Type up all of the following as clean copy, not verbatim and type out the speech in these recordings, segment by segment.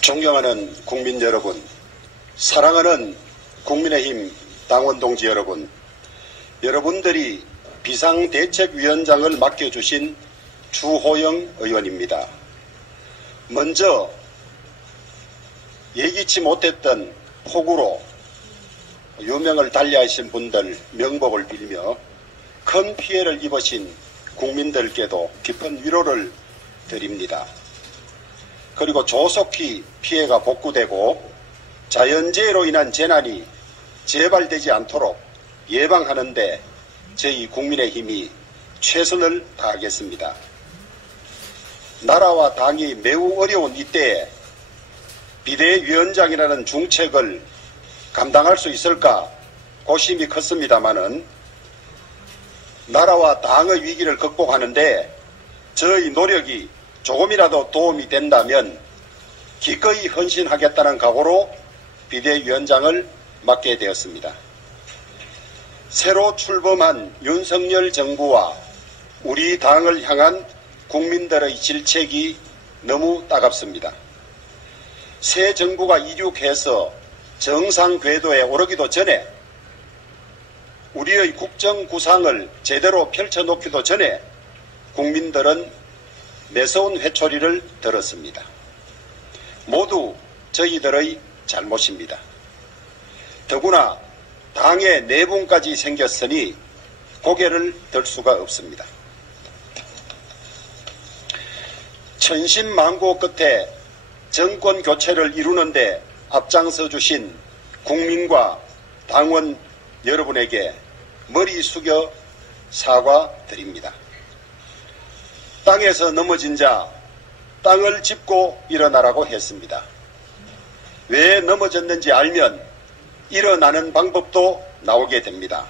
존경하는 국민 여러분, 사랑하는 국민의힘 당원 동지 여러분, 여러분들이 비상대책위원장을 맡겨주신 주호영 의원입니다. 먼저 예기치 못했던 폭우로 유명을 달리하신 분들 명복을 빌며 큰 피해를 입으신 국민들께도 깊은 위로를 드립니다. 그리고 조속히 피해가 복구되고 자연재해로 인한 재난이 재발되지 않도록 예방하는데 저희 국민의힘이 최선을 다하겠습니다. 나라와 당이 매우 어려운 이때에 비대위원장이라는 중책을 감당할 수 있을까 고심이 컸습니다마는 나라와 당의 위기를 극복하는데 저희 노력이 조금이라도 도움이 된다면 기꺼이 헌신하겠다는 각오로 비대위원장을 맡게 되었습니다. 새로 출범한 윤석열 정부와 우리 당을 향한 국민들의 질책이 너무 따갑습니다. 새 정부가 이륙해서 정상 궤도에 오르기도 전에 우리의 국정 구상을 제대로 펼쳐놓기도 전에 국민들은 매서운 회초리를 들었습니다. 모두 저희들의 잘못입니다. 더구나 당의 내분까지 생겼으니 고개를 들 수가 없습니다. 천신만고 끝에 정권 교체를 이루는데 앞장서 주신 국민과 당원 여러분에게 머리 숙여 사과드립니다. 땅에서 넘어진 자 땅을 짚고 일어나라고 했습니다. 왜 넘어졌는지 알면 일어나는 방법도 나오게 됩니다.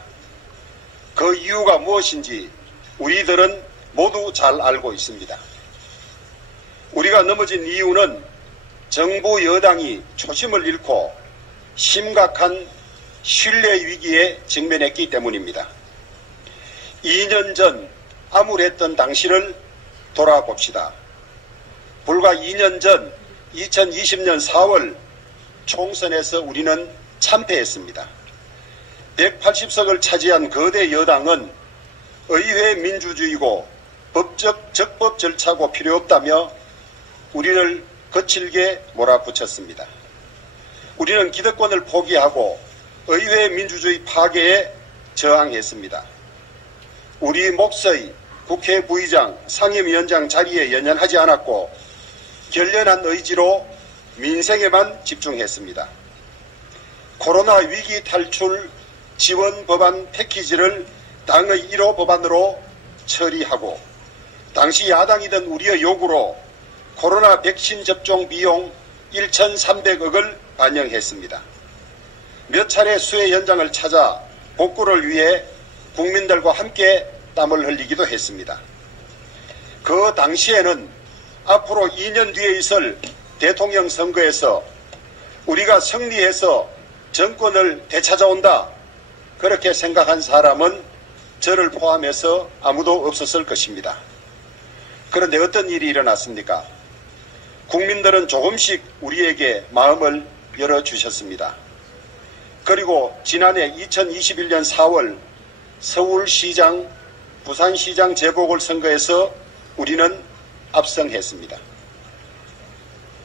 그 이유가 무엇인지 우리들은 모두 잘 알고 있습니다. 우리가 넘어진 이유는 정부 여당이 초심을 잃고 심각한 신뢰 위기에 직면했기 때문입니다. 2년 전 암울했던 당시를 돌아봅시다. 불과 2년 전 2020년 4월 총선에서 우리는 참패했습니다. 180석을 차지한 거대 여당은 의회 민주주의고 법적 적법 절차고 필요 없다며 우리를 거칠게 몰아붙였습니다. 우리는 기득권을 포기하고 의회 민주주의 파괴에 저항했습니다. 우리 몫의 국회 부의장, 상임위원장 자리에 연연하지 않았고 결연한 의지로 민생에만 집중했습니다. 코로나 위기 탈출 지원 법안 패키지를 당의 1호 법안으로 처리하고 당시 야당이던 우리의 요구로 코로나 백신 접종 비용 1,300억을 반영했습니다. 몇 차례 수해 현장을 찾아 복구를 위해 국민들과 함께 땀을 흘리기도 했습니다. 그 당시에는 앞으로 2년 뒤에 있을 대통령 선거에서 우리가 승리해서 정권을 되찾아온다 그렇게 생각한 사람은 저를 포함해서 아무도 없었을 것입니다. 그런데 어떤 일이 일어났습니까? 국민들은 조금씩 우리에게 마음을 열어주셨습니다. 그리고 지난해 2021년 4월 서울시장, 부산시장 재보궐선거에서 우리는 압승했습니다.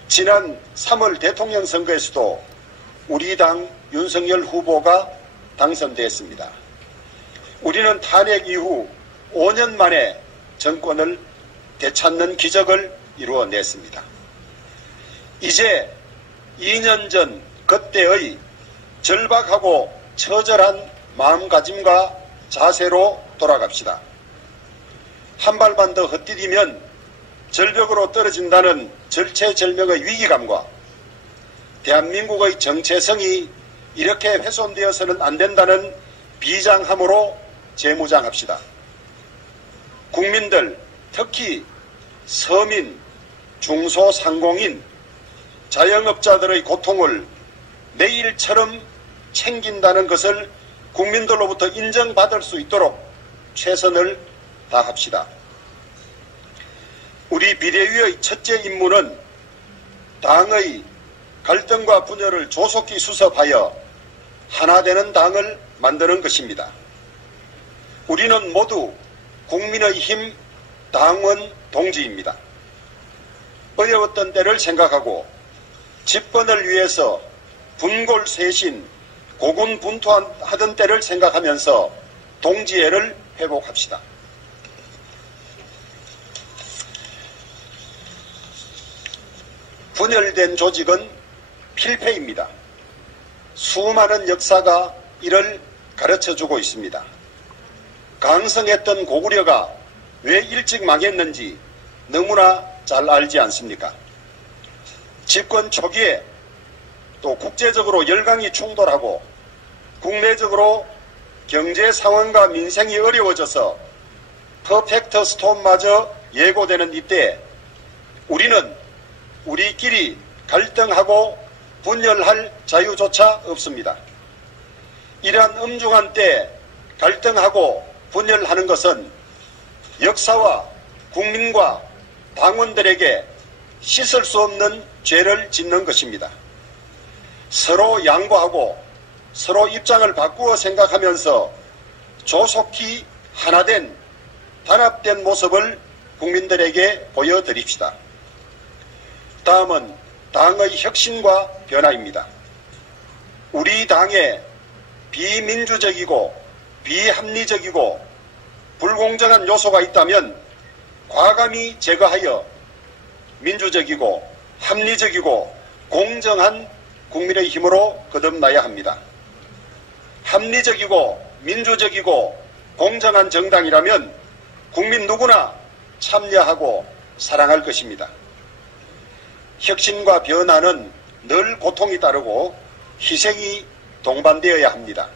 지난 3월 대통령 선거에서도 우리 당 윤석열 후보가 당선됐습니다. 우리는 탄핵 이후 5년 만에 정권을 되찾는 기적을 이루어냈습니다. 이제 2년 전 그때의 절박하고 처절한 마음가짐과 자세로 돌아갑시다. 한 발만 더 헛디디면 절벽으로 떨어진다는 절체절명의 위기감과 대한민국의 정체성이 이렇게 훼손되어서는 안 된다는 비장함으로 재무장합시다. 국민들, 특히 서민, 중소상공인, 자영업자들의 고통을 내일처럼 챙긴다는 것을 국민들로부터 인정받을 수 있도록 최선을 다합시다. 우리 비대위의 첫째 임무는 당의 갈등과 분열을 조속히 수습하여 하나 되는 당을 만드는 것입니다. 우리는 모두 국민의힘 당원 동지입니다. 어려웠던 때를 생각하고 집권을 위해서 분골쇄신, 고군분투하던 때를 생각하면서 동지애를 회복합시다. 분열된 조직은 필패입니다. 수많은 역사가 이를 가르쳐주고 있습니다. 강성했던 고구려가 왜 일찍 망했는지 너무나 잘 알지 않습니까? 집권 초기에 또 국제적으로 열강이 충돌하고 국내적으로 경제 상황과 민생이 어려워져서 퍼펙트 스톰마저 예고되는 이때 우리는 우리끼리 갈등하고 분열할 자유조차 없습니다. 이러한 엄중한 때 갈등하고 분열하는 것은 역사와 국민과 당원들에게 씻을 수 없는 죄를 짓는 것입니다. 서로 양보하고 서로 입장을 바꾸어 생각하면서 조속히 하나된 단합된 모습을 국민들에게 보여드립시다. 다음은 당의 혁신과 변화입니다. 우리 당에 비민주적이고 비합리적이고 불공정한 요소가 있다면 과감히 제거하여 민주적이고 합리적이고 공정한 국민의 힘으로 거듭나야 합니다. 합리적이고 민주적이고 공정한 정당이라면 국민 누구나 참여하고 사랑할 것입니다. 혁신과 변화는 늘 고통이 따르고 희생이 동반되어야 합니다.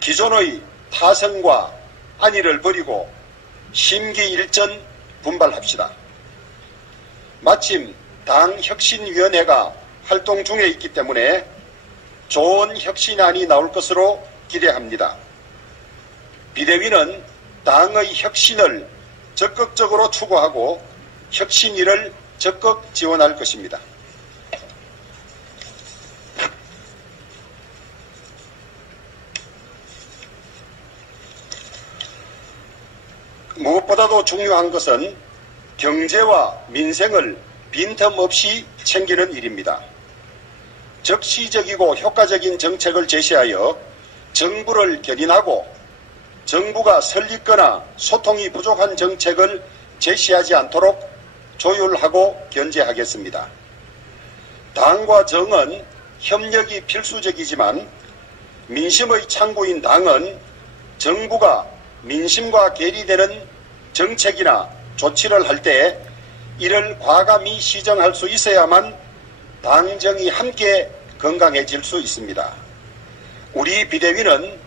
기존의 타성과 안위를 버리고 심기일전 분발합시다. 마침 당혁신위원회가 활동 중에 있기 때문에 좋은 혁신안이 나올 것으로 기대합니다. 비대위는 당의 혁신을 적극적으로 추구하고 혁신위를 적극 지원할 것입니다. 무엇보다도 중요한 것은 경제와 민생을 빈틈없이 챙기는 일입니다. 적시적이고 효과적인 정책을 제시하여 정부를 견인하고 정부가 설립거나 소통이 부족한 정책을 제시하지 않도록 조율하고 견제하겠습니다. 당과 정은 협력이 필수적이지만 민심의 창구인 당은 정부가 민심과 괴리되는 정책이나 조치를 할 때 이를 과감히 시정할 수 있어야만 당정이 함께 건강해질 수 있습니다. 우리 비대위는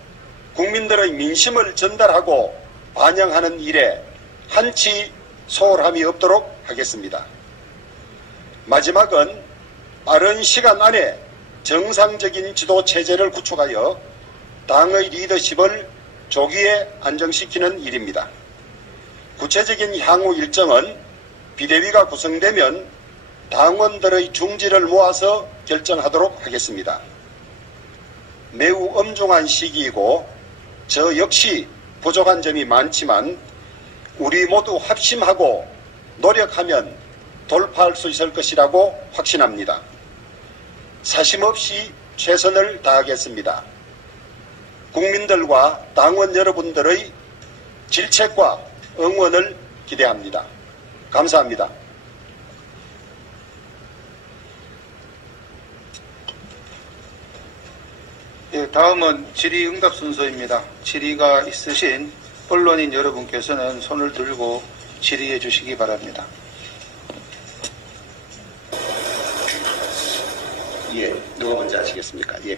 국민들의 민심을 전달하고 반영하는 일에 한치 소홀함이 없도록 하겠습니다. 마지막은 빠른 시간 안에 정상적인 지도체제를 구축하여 당의 리더십을 조기에 안정시키는 일입니다. 구체적인 향후 일정은 비대위가 구성되면 당원들의 중지를 모아서 결정하도록 하겠습니다. 매우 엄중한 시기이고 저 역시 부족한 점이 많지만 우리 모두 합심하고 노력하면 돌파할 수 있을 것이라고 확신합니다. 사심없이 최선을 다하겠습니다. 국민들과 당원 여러분들의 질책과 응원을 기대합니다. 감사합니다. 예, 다음은 질의응답 순서입니다. 질의가 있으신 언론인 여러분께서는 손을 들고 질의해 주시기 바랍니다. 예, 누가 먼저 하시겠습니까? 예.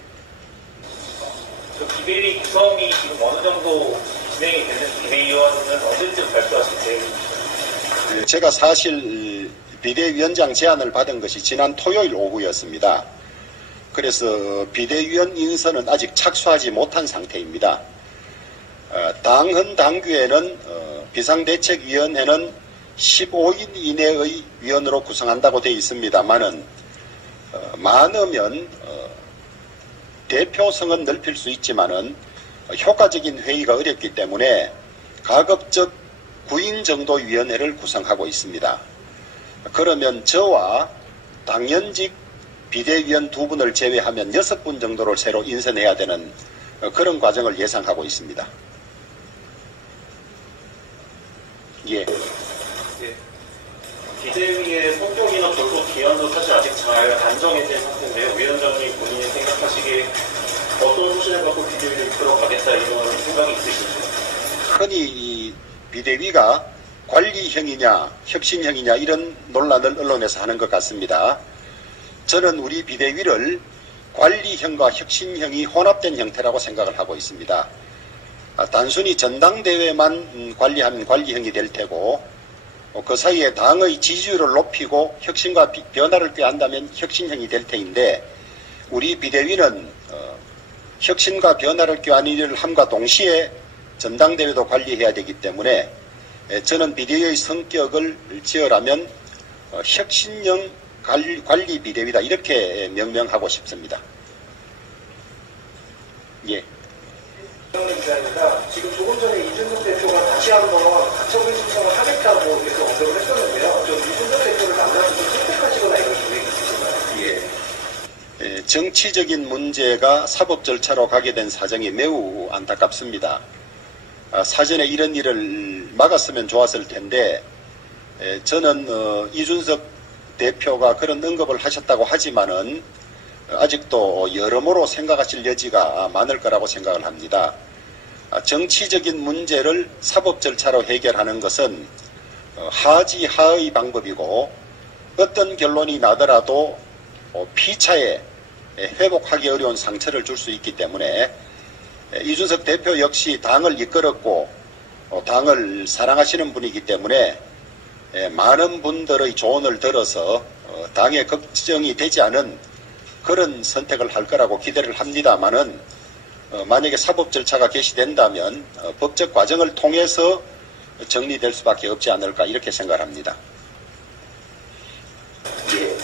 비대위 구성이 지금 어느 정도 진행이 되는 비대위원은 언제쯤 발표하실 계획입니까? 제가 사실 비대위원장 제안을 받은 것이 지난 토요일 오후였습니다. 그래서 비대위원 인선은 아직 착수하지 못한 상태입니다. 당헌 당규에는 비상대책위원회는 15인 이내의 위원으로 구성한다고 되어 있습니다만은 많으면 대표성은 넓힐 수 있지만은 효과적인 회의가 어렵기 때문에 가급적 9인 정도 위원회를 구성하고 있습니다. 그러면 저와 당연직 비대위원 2분을 제외하면 6분 정도를 새로 인선해야 되는 그런 과정을 예상하고 있습니다. 예. 비대위의 성격이나 졸속 기한도 사실 아직 잘 안 정해진 상태인데요. 위원장님 본인이 생각하시기에 어떤 소신을 갖고 비대위를 이끌어가겠다 이런 생각이 있으신지요? 흔히 이 비대위가 관리형이냐 혁신형이냐 이런 논란을 언론에서 하는 것 같습니다. 저는 우리 비대위를 관리형과 혁신형이 혼합된 형태라고 생각을 하고 있습니다. 단순히 전당대회만 관리하면 관리형이 될 테고 그 사이에 당의 지지율을 높이고 혁신과 변화를 꾀한다면 혁신형이 될 테인데 우리 비대위는 혁신과 변화를 꾀하는 일을 함과 동시에 전당대회도 관리해야 되기 때문에 저는 비대위의 성격을 지으라면 혁신형 관리 비대위다 이렇게 명명하고 싶습니다. 예. 지금 조금 전에 이준석 대표가 다시 한번 가처분 신청을 하겠다고 계속 언급을 했었는데요. 좀 이준석 대표를 만나서 좀 설득하시거나 이런 계획이 있으신가요? 예. 정치적인 문제가 사법 절차로 가게 된 사정이 매우 안타깝습니다. 사전에 이런 일을 막았으면 좋았을 텐데 저는 이준석 대표가 그런 언급을 하셨다고 하지만은 아직도 여러모로 생각하실 여지가 많을 거라고 생각을 합니다. 정치적인 문제를 사법 절차로 해결하는 것은 하지하의 방법이고 어떤 결론이 나더라도 피차에 회복하기 어려운 상처를 줄 수 있기 때문에 이준석 대표 역시 당을 이끌었고 당을 사랑하시는 분이기 때문에 많은 분들의 조언을 들어서 당에 걱정이 되지 않은 그런 선택을 할 거라고 기대를 합니다만은 만약에 사법 절차가 개시된다면 법적 과정을 통해서 정리될 수밖에 없지 않을까 이렇게 생각합니다. 예.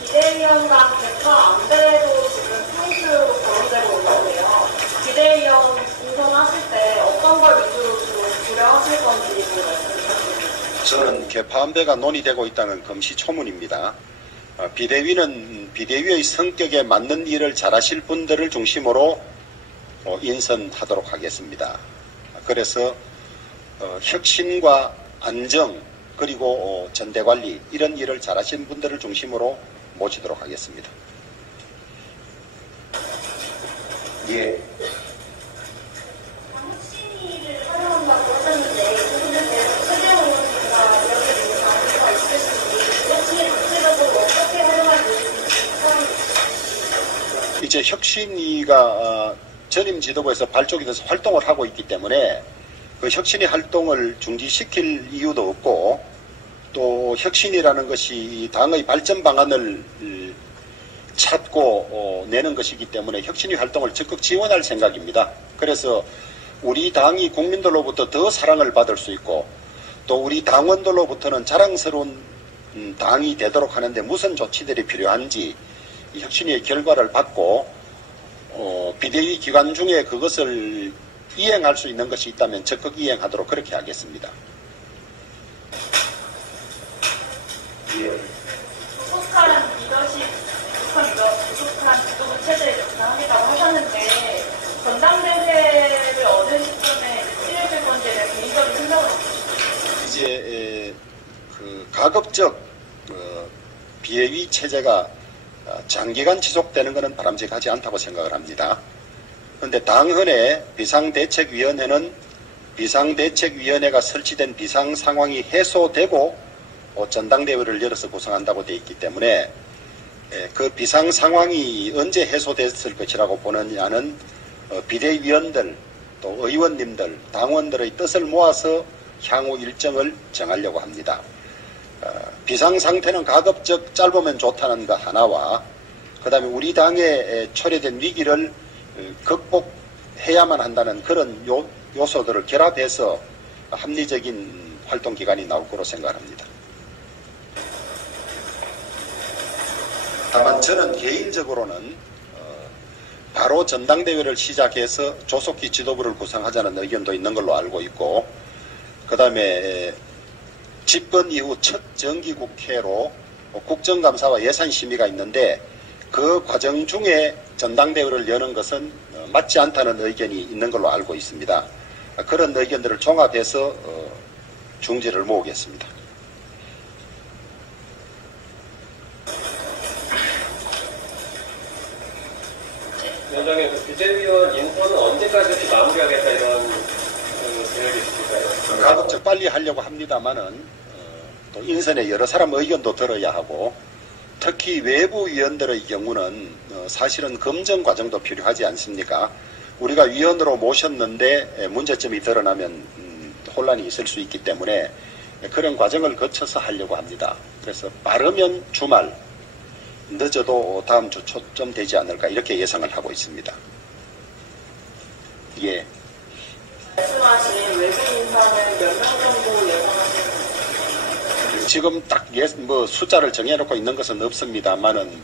비대위원장 대표 안배도 지금 포인트로 거론되고 있는데요. 비대위원 인선하실 때 어떤 걸 위주로 주로 고려하실 건지 말씀 부탁드립니다. 저는 개파안배가 논의되고 있다는 금시초문입니다. 비대위는 비대위의 성격에 맞는 일을 잘하실 분들을 중심으로 인선하도록 하겠습니다. 그래서 혁신과 안정 그리고 전대관리 이런 일을 잘하신 분들을 중심으로 모시도록 하겠습니다. 예. 혁신위를 활용한다고 하셨는데 그분들께서 최재형 의원님과 이야기를 나눌 수 있으신지 혁신위 구체적으로 어떻게 활용할지 이제 혁신위가 전임 지도부에서 발족이 돼서 활동을 하고 있기 때문에 그 혁신위 활동을 중지시킬 이유도 없고 또 혁신이라는 것이 당의 발전 방안을 찾고 내는 것이기 때문에 혁신위 활동을 적극 지원할 생각입니다. 그래서 우리 당이 국민들로부터 더 사랑을 받을 수 있고 또 우리 당원들로부터는 자랑스러운 당이 되도록 하는데 무슨 조치들이 필요한지 혁신위의 결과를 받고 비대위 기간 중에 그것을 이행할 수 있는 것이 있다면 적극 이행하도록 그렇게 하겠습니다. 부족한 리더십, 부족한 지도부 체제를 구성하겠다고 하셨는데 전당대회를 어느 시점에 치러질 건지에 대한 개인적인 생각은 어떠십니까? 이제 그 가급적 비대위 체제가 장기간 지속되는 것은 바람직하지 않다고 생각을 합니다. 그런데 당헌의 비상대책위원회는 비상대책위원회가 설치된 비상상황이 해소되고 전당대회를 열어서 구성한다고 되어 있기 때문에 그 비상상황이 언제 해소됐을 것이라고 보느냐는 비대위원들 또 의원님들 당원들의 뜻을 모아서 향후 일정을 정하려고 합니다. 비상상태는 가급적 짧으면 좋다는 것 하나와 그 다음에 우리 당에 초래된 위기를 극복해야만 한다는 그런 요소들을 결합해서 합리적인 활동 기간이 나올 거로 생각합니다. 다만 저는 개인적으로는 바로 전당대회를 시작해서 조속히 지도부를 구성하자는 의견도 있는 걸로 알고 있고, 그 다음에 집권 이후 첫 정기국회로 국정감사와 예산심의가 있는데 그 과정 중에 전당대회를 여는 것은 맞지 않다는 의견이 있는 걸로 알고 있습니다. 그런 의견들을 종합해서 중지를 모으겠습니다. 위원장님, 그 비대위원 인선은 언제까지 혹시 마무리하겠다 이런 계획이 있을까요? 가급적 빨리 하려고 합니다만은 또 인선에 여러 사람 의견도 들어야 하고, 특히 외부 위원들의 경우는 사실은 검증 과정도 필요하지 않습니까? 우리가 위원으로 모셨는데 문제점이 드러나면 혼란이 있을 수 있기 때문에 그런 과정을 거쳐서 하려고 합니다. 그래서 빠르면 주말, 늦어도 다음 주 초쯤 되지 않을까 이렇게 예상을 하고 있습니다. 예. 말씀하신 외부 인사는 몇 명 정도 예상하시는 건가요? 지금 딱 숫자를 정해놓고 있는 것은 없습니다만은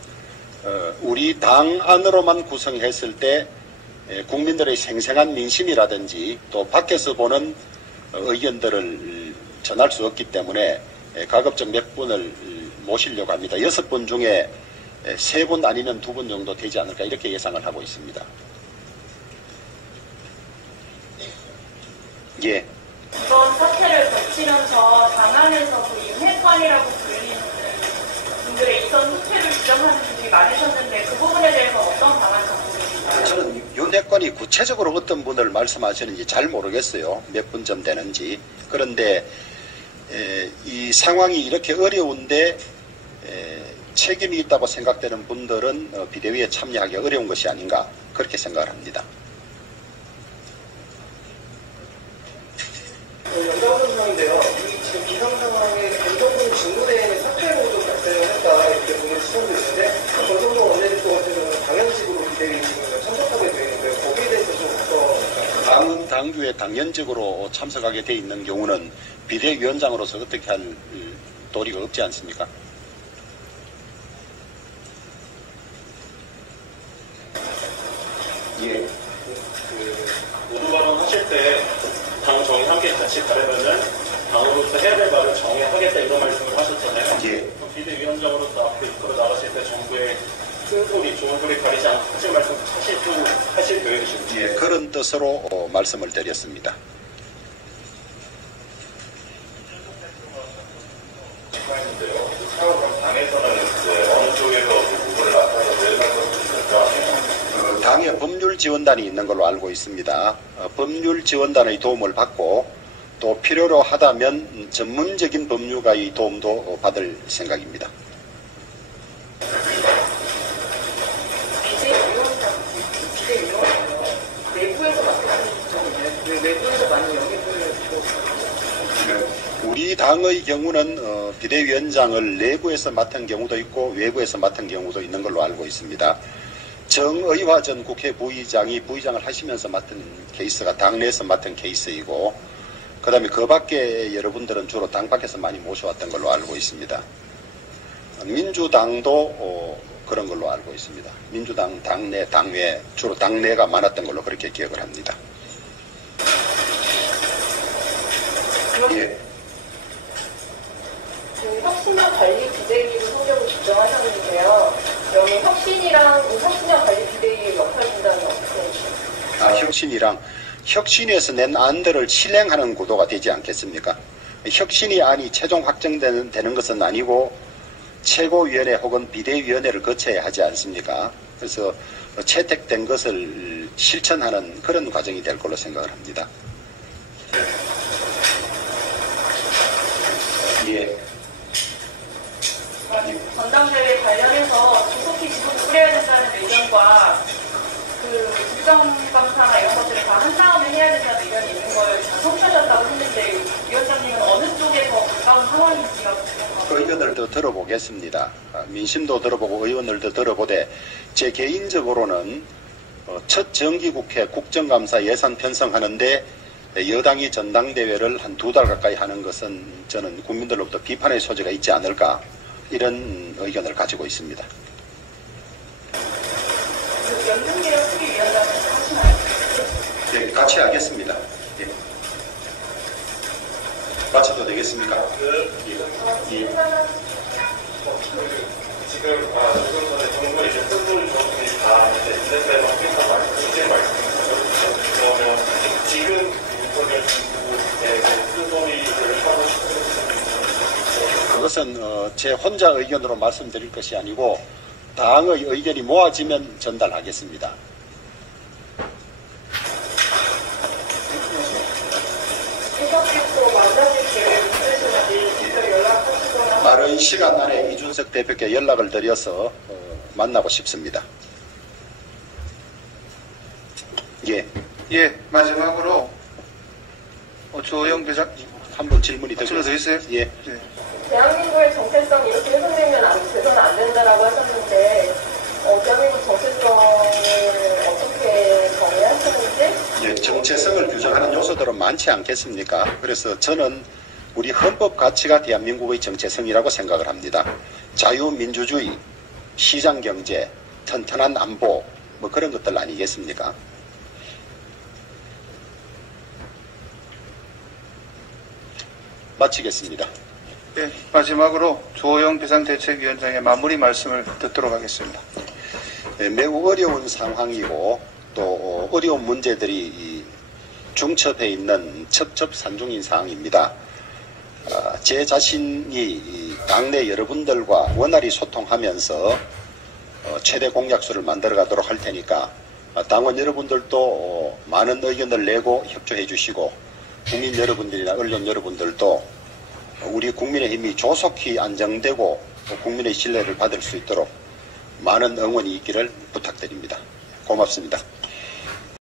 우리 당 안으로만 구성했을 때 국민들의 생생한 민심이라든지 또 밖에서 보는 의견들을 전할 수 없기 때문에 가급적 몇 분을 모시려고 합니다. 6분 중에 3분 아니면 2분 정도 되지 않을까 이렇게 예상을 하고 있습니다. 예. 이번 사태를 거치면서 당 안에서 그 윤핵관이라고 불리는 분들의 이전 후퇴를 주장하는 분들이 많으셨는데 그 부분에 대해서 어떤 방안 갖고 계신가요? 저는 윤핵관이 구체적으로 어떤 분을 말씀하시는지 잘 모르겠어요. 몇 분쯤 되는지. 그런데 이 상황이 이렇게 어려운데 책임이 있다고 생각되는 분들은 비대위에 참여하기 어려운 것이 아닌가 그렇게 생각을 합니다. 연장선상인데요. 이 지금 비상 상황에 권성동 직무대행의 사퇴로 좀 발생을 했다 이렇게 보는 시선도 있는데, 권성동 원내대표 같은 경우는 당연식으로 비대위 지금 참석하게 되어 있는데 거기에 대해서 좀 어떤 당은 당규에 당연적으로 참석하게 돼 있는 경우는 비대위원장으로서 어떻게 할 도리가 없지 않습니까? 예. 모두 발언하실 때 당 정의 함께 같이 가려면은 당으로서 해야 될 말을 정의하겠다 이런 말씀을 하셨잖아요. 예. 비대위원장으로서 앞으로 이끌어 나가실 때 정부의 큰 소리, 좋은 소리 가리지 않고 하실 말씀 하실 계획이십니까? 예, 그런 뜻으로 말씀을 드렸습니다. 인데요. 그럼 당에서는 어느 쪽에서 누구를 나타내서 왜 있을까? 당에 법률지원단이 있는 걸로 알고 있습니다. 법률지원단의 도움을 받고 또 필요로 하다면 전문적인 법률가의 도움도 받을 생각입니다. 비대위원장이요. 내부에서 맡으시는 적은 내부에서 많은 영입을 우리 당의 경우는 비대위원장을 내부에서 맡은 경우도 있고 외부에서 맡은 경우도 있는 걸로 알고 있습니다. 정의화 전 국회 부의장이 부의장을 하시면서 맡은 케이스가 당내에서 맡은 케이스이고, 그 다음에 그 밖에 여러분들은 주로 당 밖에서 많이 모셔왔던 걸로 알고 있습니다. 민주당도 그런 걸로 알고 있습니다. 민주당 당내, 당외, 주로 당내가 많았던 걸로 그렇게 기억을 합니다. 예. 그 혁신형 관리 비대위로 성적을 지정하셨는데요. 여기 혁신이랑 혁신형 관리 비대위의 역할 분담이 어떻게 되십니까? 혁신이랑 혁신에서 낸 안들을 실행하는 구도가 되지 않겠습니까? 혁신이 안이 최종 확정되는 것은 아니고 최고위원회 혹은 비대위원회를 거쳐야 하지 않습니까? 그래서 채택된 것을 실천하는 그런 과정이 될 걸로 생각을 합니다. 예. 전당대회 관련해서 조속히 지도부 꾸려야 된다는 의견과 그 국정감사나 이런 것들을 다 한 다음에 해야 된다는 의견이 있는 걸 다 성찰한다고 했는데 위원장님은 어느 쪽에 더 가까운 상황인지가 궁금합니다. 의견들도 들어보겠습니다. 민심도 들어보고 의원들도 들어보되 제 개인적으로는 첫 정기국회 국정감사 예산 편성하는데 여당이 전당대회를 한 2달 가까이 하는 것은 저는 국민들로부터 비판의 소지가 있지 않을까 이런 의견을 가지고 있습니다. 연동개혁 특위위원장님 하시나요? 네, 같이 하겠습니다. 네. 마쳐도 되겠습니까? 지금 조금 전에 정부 이제 큰 정책이 다 이제 인쇄사에 맡겨서 말씀하셨거든요. 그러면 지금 인터넷 중국에 큰 소리를 하고 싶으신 그것은 제 혼자 의견으로 말씀드릴 것이 아니고 당의 의견이 모아지면 전달하겠습니다. 빠른 시간 안에 이준석 대표께 연락을 드려서 만나고 싶습니다. 예. 예, 마지막으로 조호영 비상 한 번 질문이 질문 더 있어요? 예. 예. 대한민국의 정체성이 이렇게 훼손되면 돼서는 안 된다라고 하셨는데 대한민국 정체성을 어떻게 정의하시는지? 예, 정체성을 규정하는 요소들은 많지 않겠습니까? 그래서 저는 우리 헌법 가치가 대한민국의 정체성이라고 생각을 합니다. 자유민주주의, 시장경제, 튼튼한 안보 뭐 그런 것들 아니겠습니까? 마치겠습니다. 예, 마지막으로 조호영 비상대책위원장의 마무리 말씀을 듣도록 하겠습니다. 네, 매우 어려운 상황이고 또 어려운 문제들이 중첩해 있는 첩첩산중인 상황입니다. 제 자신이 당내 여러분들과 원활히 소통하면서 최대 공약수를 만들어 가도록 할 테니까 당원 여러분들도 많은 의견을 내고 협조해 주시고 국민 여러분들이나 언론 여러분들도 우리 국민의힘이 조속히 안정되고 국민의 신뢰를 받을 수 있도록 많은 응원이 있기를 부탁드립니다. 고맙습니다.